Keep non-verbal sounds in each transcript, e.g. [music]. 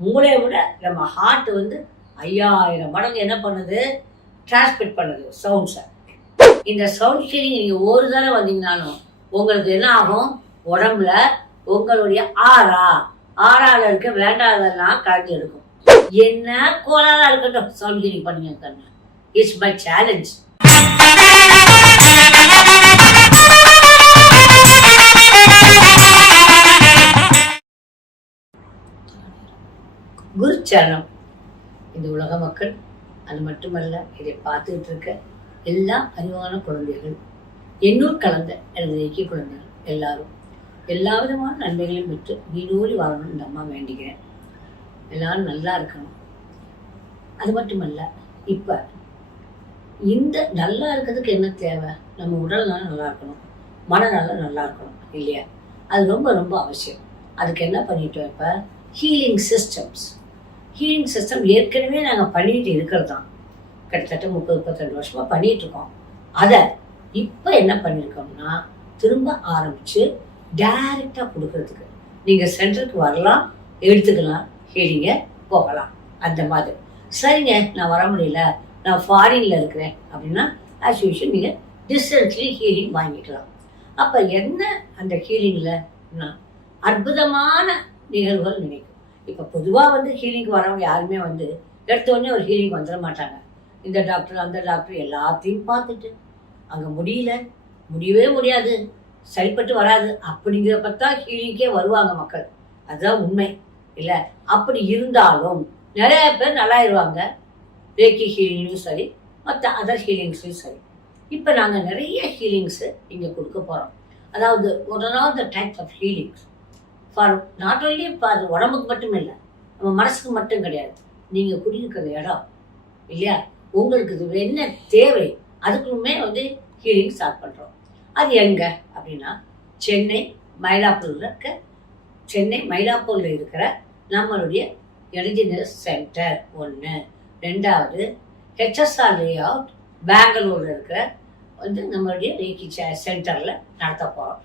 மூளையை விட நம்ம ஹார்ட் வந்து ஐயாயிரம் மடங்கு என்ன பண்ணுது? டிரான்ஸ்மிட் பண்ணுது சவுண்ட்ஸை இந்த சவுண்ட் ஹீலிங் நீங்கள் ஒரு தடவை வந்தீங்கனாலும் உங்களுக்கு என்ன ஆகும்? உடம்புல உங்களுடைய ஆறா? ஆறால இருக்க வேண்டாததெல்லாம் கலந்து எடுக்கும். என்ன கோலாலா இருக்கட்டும் சவுண்ட் ஹீலிங் பண்ணுங்க தரேன் இட்ஸ் மை சேலஞ்ச் குருச்சரணம். இந்த உலக மக்கள் அது மட்டுமல்ல இதை பார்த்துக்கிட்டு இருக்க எல்லா அறிவான குழந்தைகள் எண்ணூர் கலந்த எனது இயக்கிய குழந்தைகள் எல்லாரும் எல்லா விதமான நன்மைகளையும் பெற்று நீடோடி வாழணும்னு இந்த அம்மா வேண்டிக்கிறேன். எல்லாரும் நல்லா இருக்கணும். அது மட்டுமல்ல இப்போ இந்த நல்லா இருக்கிறதுக்கு என்ன தேவை? நம்ம உடல் நலம் நல்லா இருக்கணும். மனநலம் நல்லா இருக்கணும் இல்லையா? அது ரொம்ப ரொம்ப அவசியம். அதுக்கு என்ன பண்ணிட்டோம் இப்போ? ஹீலிங் சிஸ்டம்ஸ் ஹீலிங் சிஸ்டம் ஏற்கனவே நாங்கள் பண்ணிட்டு இருக்கிறது தான் கிட்டத்தட்ட முப்பது முப்பத்தெண்டு வருஷமாக பண்ணிட்டு இருக்கோம். அதை இப்போ என்ன பண்ணியிருக்கோம்னா திரும்ப ஆரம்பித்து டைரெக்டாக கொடுக்கறதுக்கு. நீங்கள் சென்டருக்கு வரலாம் எடுத்துக்கலாம் ஹீலிங்கை போகலாம். அந்த மாதிரி. சரிங்க நான் வர முடியல. நான் ஃபாரினில் இருக்கிறேன் அப்படின்னா ஆஸ் யூஷுவல் நீங்கள் டிஸ்டன்ஸ்லி ஹீலிங் வாங்கிக்கலாம். அப்போ என்ன அந்த ஹீலிங்கில் அற்புதமான நிகழ்வுகள் நினைக்கும். இப்போ பொதுவாக வந்து ஹீலிங் வரவங்க யாருமே வந்து எடுத்தோடனே ஒரு ஹீலிங் வந்துட மாட்டாங்க. இந்த டாக்டர் அந்த டாக்டர் எல்லாத்தையும் பார்த்துட்டு அங்கே முடியல முடியவே முடியாது சரிப்பட்டு வராது அப்படிங்கிறப்ப தான் ஹீலிங்கே வருவாங்க மக்கள். அதுதான் உண்மை. இல்லை அப்படி இருந்தாலும் நிறைய பேர் நல்லாயிருவாங்க. ரேக்கி ஹீலிங்லையும் சரி மற்ற அதர் ஹீலிங்ஸ்லையும் சரி. இப்போ நாங்கள் நிறைய ஹீலிங்ஸு இங்கே கொடுக்க போகிறோம் அதாவது one of the types of healings for not only for உடம்புக்கு மட்டும் இல்லை நம்ம மனசுக்கு மட்டும் கிடையாது. நீங்கள் குடியிருக்கிற இடம் இல்லையா? உங்களுக்கு இது என்ன தேவை? அதுக்குமே வந்து ஹீலிங் ஸ்டார்ட் பண்ணுறோம் அது எங்கே அப்படின்னா சென்னை மயிலாப்பூரில் இருக்க சென்னை மயிலாப்பூரில் இருக்கிற நம்மளுடைய எலிஜினஸ் சென்டர் ஒன்று ரெண்டாவது ஹெச்எஸ்ஆர் லே அவுட் பெங்களூரில் இருக்கிற வந்து நம்மளுடைய ரேக்கி சென்டரில் நடத்த போகிறோம்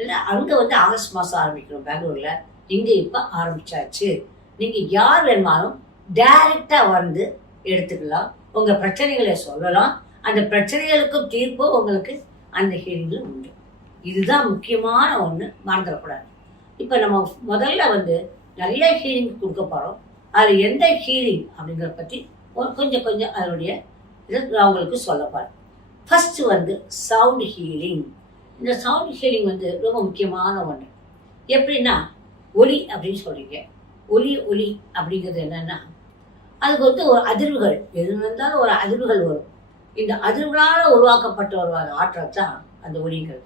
இல்லை அங்கே வந்து ஆகஸ்ட் மாதம் ஆரம்பிக்கிறோம் பெங்களூரில். இங்கே இப்போ ஆரம்பிச்சாச்சு. நீங்கள் யார் வேணுமாலும் டைரெக்டாக வந்து எடுத்துக்கலாம். உங்கள் பிரச்சனைகளை சொல்லலாம். அந்த பிரச்சனைகளுக்கும் தீர்ப்பு உங்களுக்கு அந்த ஹீலிங்கில் உண்டு. இதுதான் முக்கியமான ஒன்று மறந்துடக்கூடாது. இப்போ நம்ம முதல்ல வந்து நிறைய ஹீலிங் கொடுக்க போகிறோம் அதில் எந்த ஹீலிங் அப்படிங்கிறத பற்றி ஒரு கொஞ்சம் கொஞ்சம் அதனுடைய இதை நான் உங்களுக்கு சொல்ல போகிறேன் ஃபஸ்ட்டு வந்து சவுண்ட் ஹீலிங் இந்த சவுண்ட் ஹீலிங் வந்து ரொம்ப முக்கியமான ஒன்று எப்படின்னா ஒலி அப்படின்னு சொல்கிறீங்க ஒலி ஒலி அப்படிங்கிறது என்னென்னா அதுக்கு வந்து ஒரு அதிர்வுகள். எது இருந்தாலும் ஒரு அதிர்வுகள் வரும். இந்த அதிர்வுகளால் உருவாக்கப்பட்ட ஒரு ஆற்றல் தான் அந்த ஒலிங்கிறது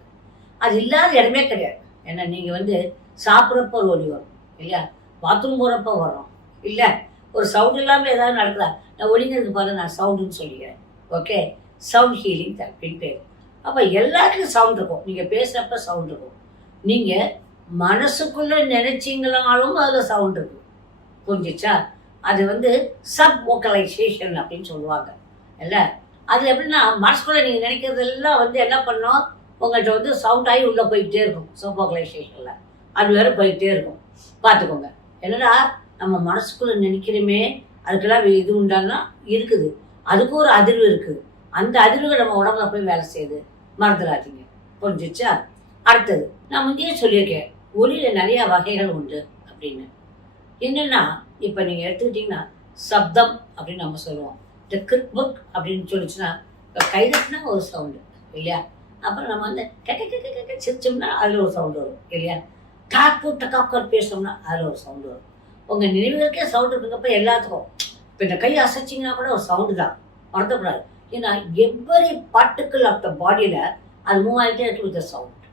அது இல்லாத இடமே கிடையாது. ஏன்னா நீங்கள் வந்து சாப்பிட்றப்ப ஒரு ஒலி வரும் இல்லையா? பாத்ரூம் போகிறப்ப வரும் இல்லை? ஒரு சவுண்ட் இல்லாமல் ஏதாவது நடக்குதா நான் ஒலிங்கிறது பார்த்தா நான் சவுண்டுன்னு சொல்லிக்கிறேன். ஓகே சவுண்ட் ஹீலிங் தெரப்பின்னு பேர். அப்போ எல்லாத்துக்கும் சவுண்ட் இருக்கும். நீங்கள் பேசுகிறப்ப சவுண்ட் இருக்கும். நீங்கள் மனசுக்குள்ளே நினைச்சிங்களாலும் அதில் சவுண்ட் இருக்கும். புரிஞ்சிச்சா? அது வந்து சப் வோக்கலைசேஷன் அப்படின்னு சொல்லுவாங்க. இல்லை? அது எப்படின்னா மனசுக்குள்ளே நீங்கள் நினைக்கிறதெல்லாம் வந்து என்ன பண்ணோம்? உங்கள்கிட்ட வந்து சவுண்ட் ஆகி உள்ளே போய்கிட்டே இருக்கும். சப் வோக்கலைசேஷனில் அது வேற போய்கிட்டே இருக்கும். பார்த்துக்கோங்க. என்னடா? நம்ம மனசுக்குள்ளே நினைக்கிறோமே. அதுக்கெல்லாம் இது உண்டானா? இருக்குது. அதுக்கு ஒரு அதிர்வு இருக்குது. அந்த அதிர்வுகள் நம்ம உடம்புல போய் வேலை செய்யுது. மறந்துடாதீங்க. புரிஞ்சிச்சா? அடுத்தது நான் முந்தையே சொல்லியிருக்கேன் ஒளியில் நிறைய வகைகள் உண்டு அப்படின்னு. என்னென்னா இப்போ நீங்கள் எடுத்துக்கிட்டிங்கன்னா சப்தம் அப்படின்னு நம்ம சொல்லுவோம். இந்த கிரிக் புக் அப்படின்னு சொல்லிச்சுன்னா இப்போ கைதட்டினா ஒரு சவுண்டு இல்லையா? அப்புறம் நம்ம வந்து கெட்ட கெட்ட கெட்ட சிரிச்சோம்னா அதில் ஒரு சவுண்டு வரும் இல்லையா? டாக்கு டக்காக்கர் பேசணும்னா அதில் ஒரு சவுண்டு வரும். உங்கள் நினைவுகளுக்கே சவுண்டு இருக்குங்கப்ப எல்லாத்துக்கும் இப்போ இந்த கை அசைச்சிங்கன்னா கூட ஒரு சவுண்டு தான். மறந்துக்கூடாது ஏன்னா எவ்வரி பார்ட்டிக்கல் ஆஃப் த பாடியில் அது மூவ் ஆகிட்டே இருக்கு வித் சவுண்ட்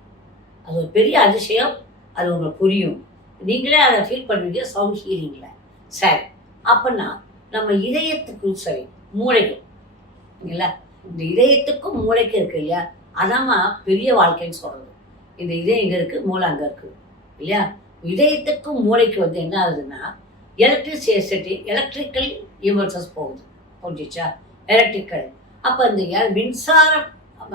அது ஒரு பெரிய அதிசயம் அது உங்களுக்கு புரியும். நீங்களே அதை ஃபீல் பண்ணுவீங்க சவுண்ட் ஹீலிங்கில் சரி அப்படின்னா நம்ம இதயத்துக்கும் சரி மூளைக்கும். இல்லைங்களா? இந்த இதயத்துக்கும் மூளைக்கும் இருக்கு இல்லையா? அதாம்மா பெரிய வாழ்க்கைன்னு சொல்கிறது இந்த இதயம் இங்கே இருக்குது மூளை அங்கே இருக்குது இல்லையா? இதயத்துக்கும் மூளைக்கு வந்து என்ன ஆகுதுன்னா எலக்ட்ரிசிட்டி எலக்ட்ரிக்கல் இம்பல்சஸ் போகுது. புரிஞ்சிச்சா? எலக்ட்ரிக்கல் அப்போ இந்த மின்சாரம்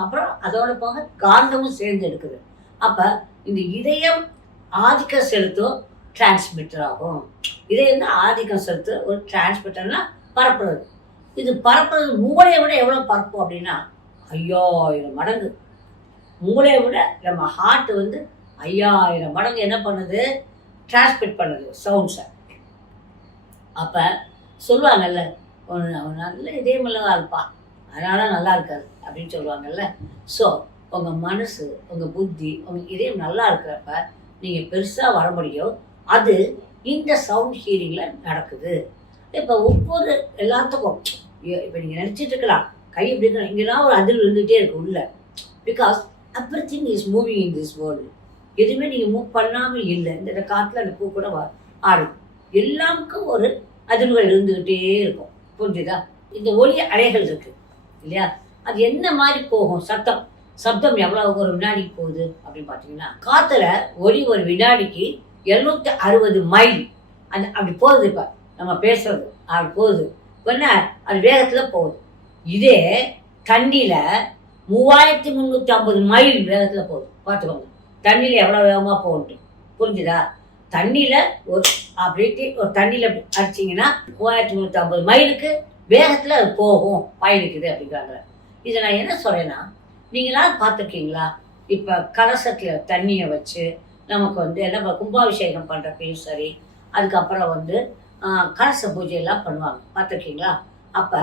அப்புறம் அதோட போக காந்தமும் சேர்ந்து எடுக்குது. அப்போ இந்த இதயம் ஆதிக்கம் செலுத்தும் டிரான்ஸ்மிட்டர் ஆகும். இதயம் தான் ஆதிக்கம் செலுத்து ஒரு டிரான்ஸ்மிட்டர்னா பரப்புறது. இது பரப்புறது மூளையை விட எவ்வளோ பரப்பும் அப்படின்னா ஐயாயிரம் மடங்கு. மூளையை விட நம்ம ஹார்ட் வந்து ஐயாயிரம் மடங்கு என்ன பண்ணுது? டிரான்ஸ்மிட் பண்ணுது சவுண்ட்ஸை அப்போ சொல்லுவாங்கல்ல "அவன் அவன் நல்ல இதயமெல்லாம் அதனால நல்லா இருக்காது அப்படின்னு சொல்லுவாங்கல்ல. ஸோ உங்கள் மனசு உங்கள் புத்தி உங்கள் இதயம் நல்லா இருக்கிறப்ப நீங்கள் பெருசாக வர முடியும். அது இந்த சவுண்ட் ஹீலிங்கில் நடக்குது. இப்போ ஒவ்வொரு எல்லாத்துக்கும் இப்போ நீங்கள் நினச்சிட்டு இருக்கலாம் கை எப்படி இருக்கலாம் இங்கெல்லாம் ஒரு அதிர்வு இருந்துகிட்டே இருக்கு உள்ள. Because everything is moving in this world எதுவுமே நீங்கள் மூவ் பண்ணாமல் இல்லை. இந்த காற்றுல அந்த பூ கூட ஆடும் எல்லாமுக்கும் ஒரு அதிர்வுகள் இருந்துக்கிட்டே இருக்கும். புரிஞ்சுதா? இந்த ஒளி அலைகள் இருக்குது இல்லையா? அது என்ன மாதிரி போகும்? சத்தம். சப்தம் எவ்வளோ ஒரு வினாடிக்கு போகுது அப்படின்னு பார்த்தீங்கன்னா காத்துல ஒளி ஒரு வினாடிக்கு எழுநூத்தி அறுபது மைல். அந்த அப்படி போகுது இப்போ. நம்ம பேசுறது. அப்படி போகுது. என்ன? அது வேகத்தில் போகுது. இதே தண்ணியில் மூவாயிரத்தி முந்நூற்றி ஐம்பது மைல் வேகத்தில் போகுது. பார்த்துக்கோங்க. தண்ணியில் எவ்வளோ வேகமாக போகுது? புரிஞ்சுதா? தண்ணியில் ஒரு அப்படின்ட்டு ஒரு தண்ணியில் அடிச்சிங்கன்னா மூவாயிரத்தி முந்நூற்றி ஐம்பது மைலுக்கு வேகத்தில் அது போகும் பயணிக்குது அப்படிங்கிறாங்க. இதை நான் என்ன சொல்கிறேன்னா நீங்களாம் பார்த்துருக்கீங்களா? இப்போ கலசத்தில் தண்ணியை வச்சு நமக்கு வந்து என்ன கும்பாபிஷேகம் பண்ணுறப்பையும் சரி அதுக்கப்புறம் வந்து கலச பூஜையெல்லாம் பண்ணுவாங்க. பார்த்துருக்கீங்களா? அப்போ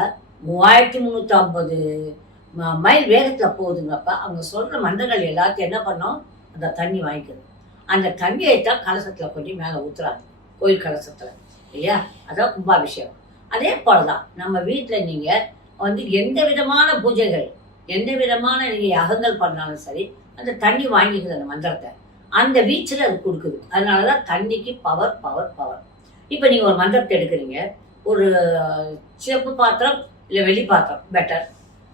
மூவாயிரத்தி முந்நூற்றி ஐம்பது மைல் வேகத்தில் போகுதுங்கப்ப அவங்க சொல்கிற மந்திரங்கள் எல்லாத்தையும் என்ன பண்ணோம்? அந்த தண்ணி வாங்கிக்குது அந்த தண்ணியை தான் கலசத்தில் கொஞ்சம் மேலே ஊற்றுறாங்க கோயில் கலசத்தில். இல்லையா? அதான் கும்பாபிஷேகம். அதே போலதான் நம்ம வீட்டில் நீங்கள் வந்து எந்த விதமான பூஜைகள் எந்த விதமான நீங்கள் அகங்கள் பண்ணாலும் சரி அந்த தண்ணி வாங்கிக்குது அந்த மந்திரத்தை அந்த வீச்சில் அது கொடுக்குது. அதனால தான் தண்ணிக்கு பவர் பவர் பவர் இப்போ நீங்கள் ஒரு மந்திரத்தை எடுக்கிறீங்க ஒரு சிவப்பு பாத்திரம் இல்லை வெள்ளி பாத்திரம் பெட்டர்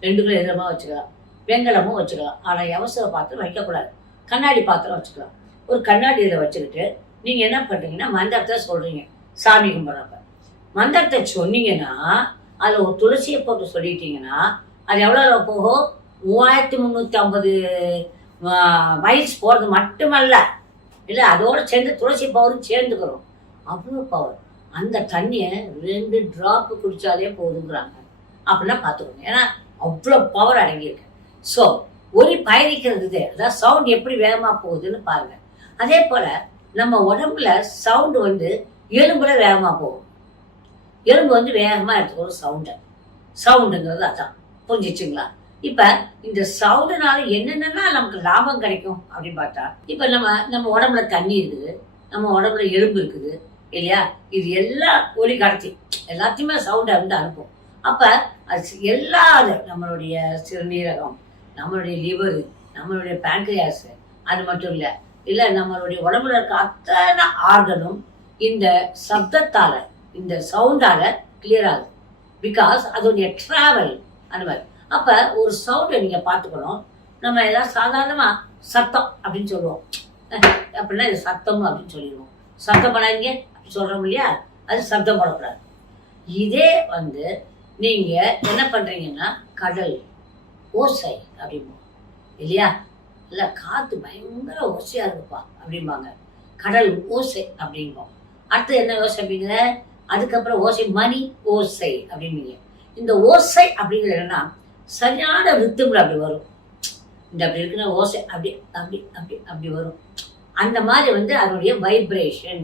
ரெண்டுக்குள்ள எதிரமாக வச்சுக்கலாம். வெங்கலமும் வச்சுக்கலாம். ஆனால் எவசர பாத்திரம் வைக்கக்கூடாது. கண்ணாடி பாத்திரம் வச்சுக்கலாம். ஒரு கண்ணாடி இதில் வச்சுக்கிட்டு நீங்கள் என்ன பண்ணுறீங்கன்னா மந்திரத்தை சொல்கிறீங்க சாமி கும்பிட்றப்ப. மந்திரத்தை சொன்னீங்கன்னா அதில் ஒரு துளசியை போட்டு சொல்லிட்டீங்கன்னா அது எவ்வளோ போகும் மூவாயிரத்தி முந்நூற்றி ஐம்பது மைல்ஸ் போகிறது மட்டுமல்ல. இல்லை அதோடு சேர்ந்து துளசி பவரும் சேர்ந்துக்கிறோம். அவ்வளோ பவர் அந்த தண்ணியை ரெண்டு ட்ராப்பு குடித்தாலே போதுங்கிறாங்க. அப்படின்னா பார்த்துக்கணும் ஏன்னா அவ்வளோ பவர் அடங்கியிருக்கு. ஸோ ஒலி பயணிக்கிறது இது. அதாவது சவுண்ட் எப்படி வேகமாக போகுதுன்னு பாருங்கள் அதே போல் நம்ம உடம்புல சவுண்டு வந்து எலும்புல வேகமாக போகும். எலும்பு வந்து வேகமாக எடுத்துக்கணும் சவுண்டை சவுண்டுங்கிறது அதான். புரிஞ்சிச்சுங்களா? இப்போ இந்த சவுண்டுனால என்னென்னா நமக்கு லாபம் கிடைக்கும் அப்படின்னு பார்த்தா இப்போ நம்ம நம்ம உடம்புல தண்ணி இருக்குது நம்ம உடம்புல எலும்பு இருக்குது இல்லையா? இது எல்லா ஒலி கடத்தி எல்லாத்தையுமே சவுண்டை வந்து அனுப்பும். அப்போ அது எல்லா நம்மளுடைய சிறுநீரகம் நம்மளுடைய லிவர் நம்மளுடைய பேங்க்ரியாஸ் அது மட்டும் இல்லை இல்லை நம்மளுடைய உடம்புல இருக்க அத்தனை ஆர்கனும் இந்த சப்தத்தால் இந்த சவுண்டால கிளியர் ஆகுது. பிகாஸ் அதோடைய ட்ராவல் அந்த மாதிரி அப்போ ஒரு சவுண்டை நீங்கள் பார்த்துக்கணும். நம்ம எல்லாம் சாதாரணமாக சத்தம் அப்படின்னு சொல்லுவோம். அப்படின்னா இது சத்தம் அப்படின்னு சொல்லிடுவோம். சத்தம் பண்ணாதீங்க அப்படி சொல்கிறோம் இல்லையா? அது சத்தம் போடக்கூடாது. இதே வந்து நீங்கள் என்ன பண்ணுறீங்கன்னா கடல் ஓசை அப்படிம்போம். இல்லையா? இல்லை காற்று பயங்கர ஓசையாக இருக்குப்பா அப்படிம்பாங்க. கடல் ஓசை அப்படிம்போம். அடுத்து என்ன யோசிப்பீங்க? அதுக்கப்புறம் ஓசை மணி ஓசை அப்படின்னு இந்த ஓசை அப்படிங்கிறது என்னன்னா சரியான ரித்துமில் அப்படி வரும். இந்த அப்படி இருக்கிற ஓசை அப்படி அப்படி அப்படி அப்படி வரும். அந்த மாதிரி வந்து அதனுடைய வைப்ரேஷன்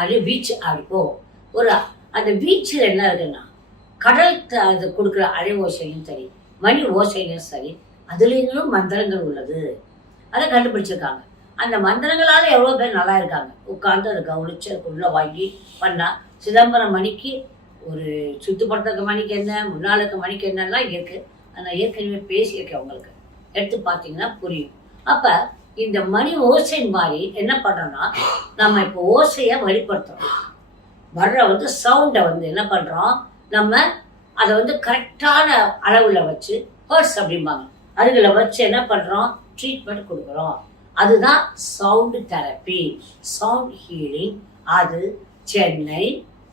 அது வீச்சு அப்படி போகும். ஒரு அந்த வீச்சில் என்ன இருக்குன்னா கடல் அது கொடுக்குற அலை ஓசையும் சரி மணி ஓசையும் சரி அதுலேயும் மந்திரங்கள் உள்ளது. அதை கண்டுபிடிச்சிருக்காங்க. அந்த மந்திரங்களால் எவ்வளோ பேர் நல்லா இருக்காங்க. உட்கார்ந்து அதை கவனிச்சு அதுக்குள்ளே வாங்கி பண்ணால் சிதம்பரம் மணிக்கு ஒரு சுத்துப்படுத்துற மணிக்கு என்ன முன்னாளுக்கு மணிக்கு என்னெல்லாம் இருக்குது அதை நான் ஏற்கனவே பேசியிருக்கேன் உங்களுக்கு எடுத்து பார்த்தீங்கன்னா புரியும். அப்போ இந்த மணி ஓசை மாதிரி என்ன பண்ணுறோம்னா நம்ம இப்போ ஓசையை வெளிப்படுத்துறோம். வர்ற வந்து சவுண்டை வந்து என்ன பண்ணுறோம் நம்ம அதை வந்து கரெக்டான அளவில் வச்சு ஹர்ஸ் அப்படிம்பாங்க. அதுகளை வச்சு என்ன பண்ணுறோம் ட்ரீட்மெண்ட் கொடுக்குறோம். அதுதான் சவுண்டு தெரப்பி சவுண்ட் ஹீலிங் அது சென்னை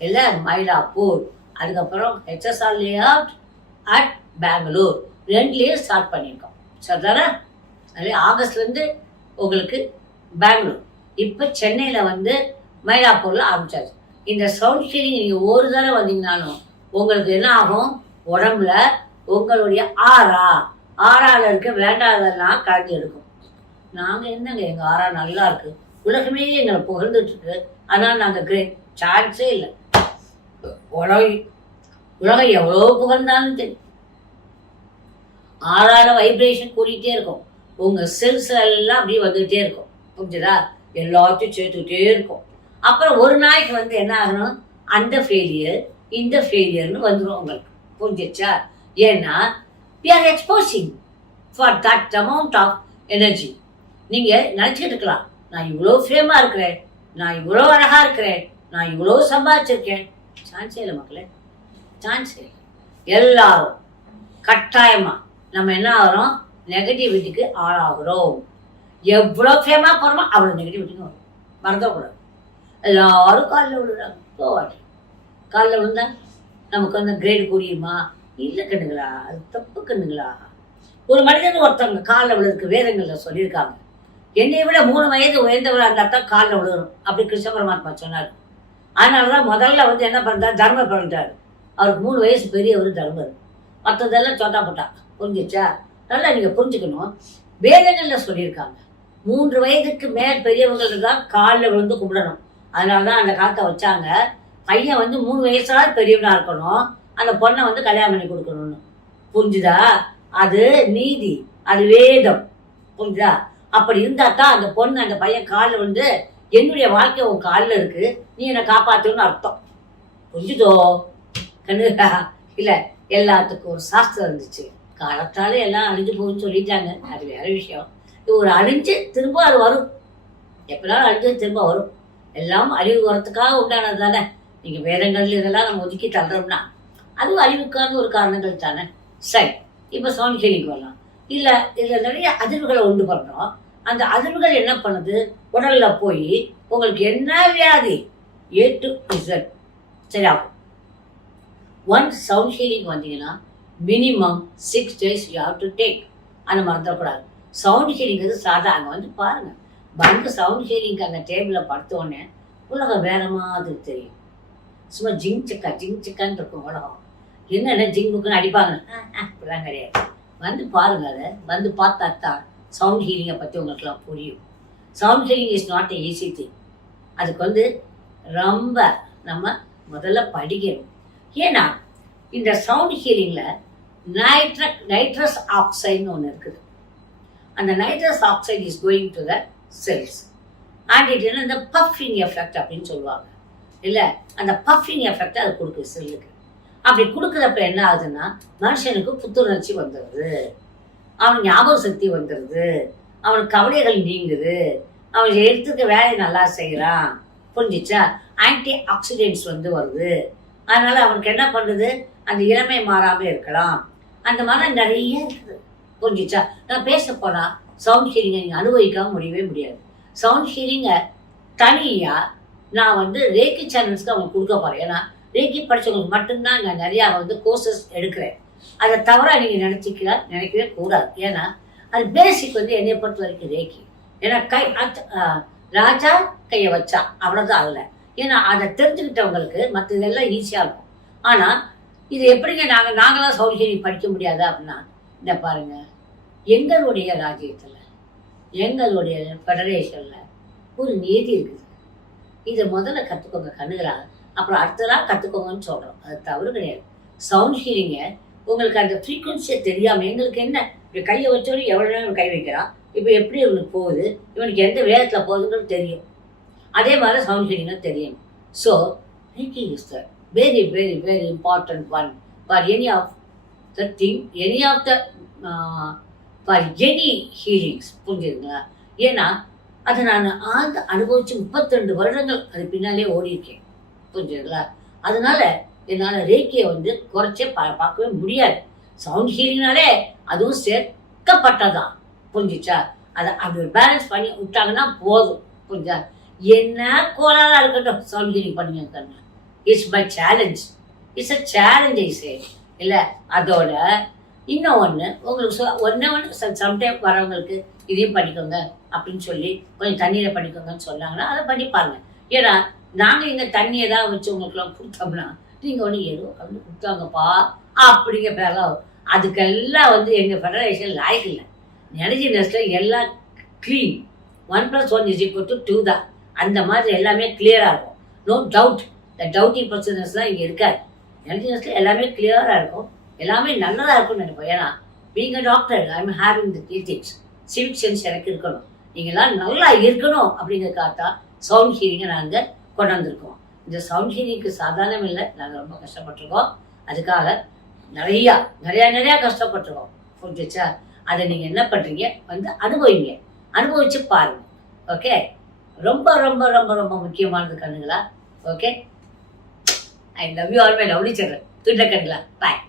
இல்லை மயிலாப்பூர். அதுக்கப்புறம் ஹெச்எஸ்ஆர் லேஅவுட் அட் பெங்களூர் ரெண்டுலேயும் ஸ்டார்ட் பண்ணியிருக்கோம் சரிதானே? அதே ஆகஸ்ட்லேருந்து உங்களுக்கு பெங்களூர் இப்போ சென்னையில் வந்து மயிலாப்பூரில் ஆரம்பிச்சாச்சு. இந்த சவுண்ட் ஹீலிங் நீங்கள் ஒரு தடவை வந்தீங்கனாலும் உங்களுக்கு என்ன ஆகும்? உடம்புல உங்களுடைய ஆறா? ஆறால இருக்க வேண்டாததெல்லாம் கரைஞ்சி எடுக்கும். நாங்கள் என்னங்க எங்கள் ஆறா நல்லா இருக்கு? உலகமே எங்களை புகழ்ந்துட்டு இருக்கு. அதனால் நாங்கள் கிரேட் சான்ஸே இல்லை. உலகம் உலகம் எவ்வளோ புகழ்ந்தாலும் தெரியும் ஆறால வைப்ரேஷன் கூட்டிகிட்டே இருக்கும். உங்கள் செல்ஸ் எல்லாம் அப்படியே வந்துகிட்டே இருக்கும். புரிஞ்சுதா? எல்லாத்தையும் சேர்த்துக்கிட்டே இருக்கும். அப்புறம் ஒரு நாளைக்கு வந்து என்ன ஆகணும்? அந்த ஃபெயிலியர் இந்த ஃபெயிலியர்னு வந்துடும் உங்களுக்கு. புரிஞ்சிச்சா ஏன்னா we are exposing for that amount of energy நீங்கள் நினச்சிக்கிட்டு இருக்கலாம். நான் இவ்வளோ ஃபேமாக இருக்கிறேன். நான் இவ்வளோ அழகாக இருக்கிறேன். நான் இவ்வளோ சம்பாதிச்சிருக்கேன். சான்ஸே இல்லை மக்களே. சான்ஸ் இல்லை. எல்லாரும் கட்டாயமாக நம்ம என்ன ஆகிறோம்? நெகட்டிவிட்டிக்கு ஆளாகிறோம். எவ்வளோ ஃபேமாக போகிறோமோ அவ்வளோ நெகட்டிவிட்டிக்கு வரும். மறந்துடக்கூடாது எல்லாரும் காலில் விழுறாங்க. போவாட்டி காலில் விழுந்தா நமக்கு வந்து கிரேடு கூடியுமா இல்லை கண்ணுங்களா அது தப்பு கண்ணுங்களா ஒரு மனிதன் ஒருத்தவங்க காலில் விழுறதுக்கு வேதங்களில் சொல்லியிருக்காங்க. என்னை விட மூணு வயது உயர்ந்தவராக இருந்தால் தான் காலில் விழுகிறோம். அப்படி கிருஷ்ண பரமாத்மா சொன்னார். அதனால தான் முதல்ல வந்து என்ன பண்ணுறாரு தர்ம பண்ணிட்டார் அவருக்கு மூணு வயசு பெரியவர் தர்மர். மற்றதெல்லாம் சொட்டா போட்டா புரிஞ்சிச்சா? நல்லா நீங்கள் புரிஞ்சுக்கணும். வேதங்களில் சொல்லியிருக்காங்க. மூன்று வயதுக்கு மேல் பெரியவங்களுக்கு தான் காலில் விழுந்து கும்பிடணும். அதனால தான் அந்த காலத்தை வச்சாங்க. பையன் வந்து மூணு வயசாக பெரியவனாக இருக்கணும். அந்த பொண்ணை வந்து கல்யாணம் பண்ணி கொடுக்கணும்னு. புரிஞ்சுதா? அது நீதி. அது வேதம். புரிஞ்சுதா? அப்படி இருந்தால் தான் அந்த பொண்ணு அந்த பையன் காலில் வந்து என்னுடைய வாழ்க்கை உன் காலில் இருக்கு. நீ என்னை காப்பாற்றணும்னு அர்த்தம். புரிஞ்சுதோ? கண்ணுடா [laughs] இல்லை எல்லாத்துக்கும் ஒரு சாஸ்திரம் இருந்துச்சு. காலத்தால எல்லாம் அழிஞ்சு போகுன்னு சொல்லிட்டாங்க. அது வேற விஷயம். இது ஒரு அழிஞ்சு திரும்ப அது வரும். எப்படினாலும் அழிஞ்சு திரும்ப வரும். எல்லாம் அழிவு வரத்துக்காக உண்டானது தானே. நீங்கள் வேதங்கள் இதெல்லாம் நம்ம ஒதுக்கி தள்ளுறோம்னா அதுவும் அழிவுக்கான ஒரு காரணங்கள் தானே. சரி இப்போ சுவாமி ஹீலிங் வரலாம். இல்லை இதில் நிறைய அதிர்வுகளை உண்டு பண்ணுறோம் அந்த அதிர்வுகள் என்ன பண்ணுது? உடல்ல போய் உங்களுக்கு என்ன வியாதி? ஏ டு இசட் சரியாகும் ஒன் சவுண்ட் ஹீலிங் வந்தீங்கன்னா minimum six days you have to take அந்த மறந்துடக்கூடாது. சவுண்ட் ஹீலிங் வந்து சாதா. அங்கே வந்து பாருங்க. வந்து சவுண்ட் ஹீலிங்க்கு அந்த டேபிளில் படுத்த உடனே உலகம் வேற மாதிரி தெரியும். சும்மா ஜிங் சிக்கா ஜிங் சிக்கான்னு இருக்கும் உலகம். என்னென்ன ஜிங் புக்குன்னு அடிப்பாங்க. அப்படிலாம் கிடையாது. வந்து பாருங்க அதை. வந்து பார்த்தா தான் சவுண்ட் ஹீலிங்கை பற்றி உங்களுக்குலாம் புரியும். Sound healing is not a easy thing அதுக்கு வந்து ரொம்ப நம்ம முதல்ல படிக்கணும். ஏன்னா இந்த சவுண்ட் ஹீலிங்கில் நைட்ரக் நைட்ரஸ் ஆக்சைடுன்னு ஒன்று இருக்குது. அந்த nitrous oxide is going to the cells and it என்ன இந்த பஃபிங் எஃபெக்ட் அப்படின்னு சொல்லுவாங்க. இல்லை அந்த பஃபிங் எஃபெக்ட் அது கொடுக்குது செல்லுக்கு அப்படி கொடுக்குறப்ப என்ன ஆகுதுன்னா மனுஷனுக்கு புத்துணர்ச்சி வந்துடுது. அவனுக்கு ஞாபக சக்தி வந்துடுது அவனுக்கு கவலைகள் நீங்குது. அவன் எடுத்துக்க வேலையை நல்லா செய்கிறான் புரிஞ்சிச்சா? ஆன்டி ஆக்சிடென்ட்ஸ் வந்து வருது. அதனால் அவனுக்கு என்ன பண்ணுது? அந்த இளமை மாறாமல் இருக்கலாம். அந்த மாதிரி நிறைய இருக்குது. புரிஞ்சிச்சா? நான் பேச போனால் சவுண்ட் ஹீலிங்கை நீங்கள் அனுபவிக்காம முடியவே முடியாது. சவுண்ட் ஹீலிங்கை தனியாக நான் வந்து ரேக்கி சேனல்ஸ்க்கு அவங்க கொடுக்க போகிறேன் ஏன்னா ரேக்கி படித்தவங்களுக்கு மட்டும்தான் நான் நிறையா வந்து கோர்சஸ் எடுக்கிறேன். அதை தவறாக நீங்கள் நினச்சிக்கலாம் நினைக்கவே கூடாது. ஏன்னா அது பேசிக் வந்து என்னை பொறுத்த வரைக்கும் ரேக்கி ஏன்னா கை அத்- ராஜா கையை வச்சா அவ்வளோதான் அதில். ஏன்னா அதை தெரிஞ்சுக்கிட்டவங்களுக்கு மற்ற இதெல்லாம் ஈஸியாக இருக்கும். ஆனால் இது எப்படிங்க நாங்கள் நாங்களாம் சௌகரி படிக்க முடியாது அப்படின்னா இந்த பாருங்க. எங்களுடைய ராஜ்யத்தில் எங்களுடைய ஃபெடரேஷனில் ஒரு நீதி இருக்குது. இதை முதல்ல கற்றுக்கோங்க கண்ணுகளா. அப்புறம் அடுத்ததாக கற்றுக்கோங்கன்னு சொல்கிறோம் அது தவறு கிடையாது. சவுண்ட் ஹீலிங்கை உங்களுக்கு அந்த ஃப்ரீக்குவன்சியை தெரியாமல் எங்களுக்கு என்ன? இப்போ கையை வச்சோடனே எவ்வளோ நேரம் கை வைக்கிறான்? இப்போ எப்படி இவனுக்கு போகுது? இவனுக்கு எந்த வேகத்தில் போகுதுங்கிறது தெரியும். அதே மாதிரி சவுண்ட் ஹீலிங்கும் தெரியும். So thinking is the very very very important one for any of the thing any of the for any healings புரிஞ்சுதுங்களா? ஏன்னா அதை நான் ஆழ்ந்து அனுபவிச்சு முப்பத்திரெண்டு வருடங்கள் அது பின்னாலே ஓடிருக்கேன் புரிஞ்சுதுங்களா? அதனால என்னால் ரேக்கியை வந்து குறைச்சே பா பார்க்கவே முடியாது. சவுண்ட் ஹீலிங்னாலே அதுவும் சேர்க்கப்பட்டதான் புரிஞ்சுச்சா? அதை அப்படி பேலன்ஸ் பண்ணி விட்டாங்கன்னா போதும். புரிஞ்சா என்ன கோளாறாக இருக்கட்டும் சவுண்ட் ஹீலிங் பண்ணுங்க கண்ணா. It's my challenge it's a challenge I say இல்லை அதோட இன்னும் ஒன்று உங்களுக்கு சொ ஒன்றே ஒன்று சம்டைம் வரவங்களுக்கு இதையும் பண்ணிக்கோங்க அப்படின்னு சொல்லி கொஞ்சம் தண்ணீரை பண்ணிக்கோங்கன்னு சொன்னாங்கன்னா அதை பண்ணிப்பாங்க ஏன்னா நாங்கள் இங்கே தண்ணியை தான் வச்சு உங்களுக்குலாம் கொடுத்தோம்னா நீங்கள் ஒன்று ஏதோ கண்டு கொடுத்தாங்கப்பா அப்படிங்க பேரெல்லாம் அதுக்கெல்லாம் வந்து எங்கள் ஃபெடரேஷன் லாய்க்கு இல்லை. எனர்ஜி நெஸ்டில் எல்லாம் clean one plus one is equal to two தான். அந்த மாதிரி எல்லாமே கிளியராக இருக்கும். நோ டவுட் இந்த டவுட்டிங் பர்சனஸ்லாம் இங்கே இருக்காது. எனர்ஜி நெஸ்டில் எல்லாமே கிளியராக இருக்கும். எல்லாமே நல்லதாக இருக்கும்னு நினைப்போம். ஏன்னா பீங்க doctor I am having the teachings civic sense எனக்கு இருக்கணும். நீங்களாம் நல்லா இருக்கணும் அப்படிங்கிறக்காக தான் சவுண்ட் ஹீரிங்கை நாங்கள் கொண்டு வந்திருக்கோம் இந்த சவுண்ட் சாதாரணம் இல்லை நாங்கள் ரொம்ப கஷ்டப்பட்டிருக்கோம். அதுக்காக நிறையா நிறையா நிறையா கஷ்டப்பட்டிருக்கோம். புரிஞ்சுச்சா? அதை நீங்கள் என்ன பண்ணுறீங்க வந்து அனுபவிங்க. அனுபவிச்சு பாருங்க. ஓகே? ரொம்ப ரொம்ப ரொம்ப ரொம்ப முக்கியமானது கண்ணுங்களா? Okay? I love you all my lovely children துண்ட கண்ணுங்களா? பாய்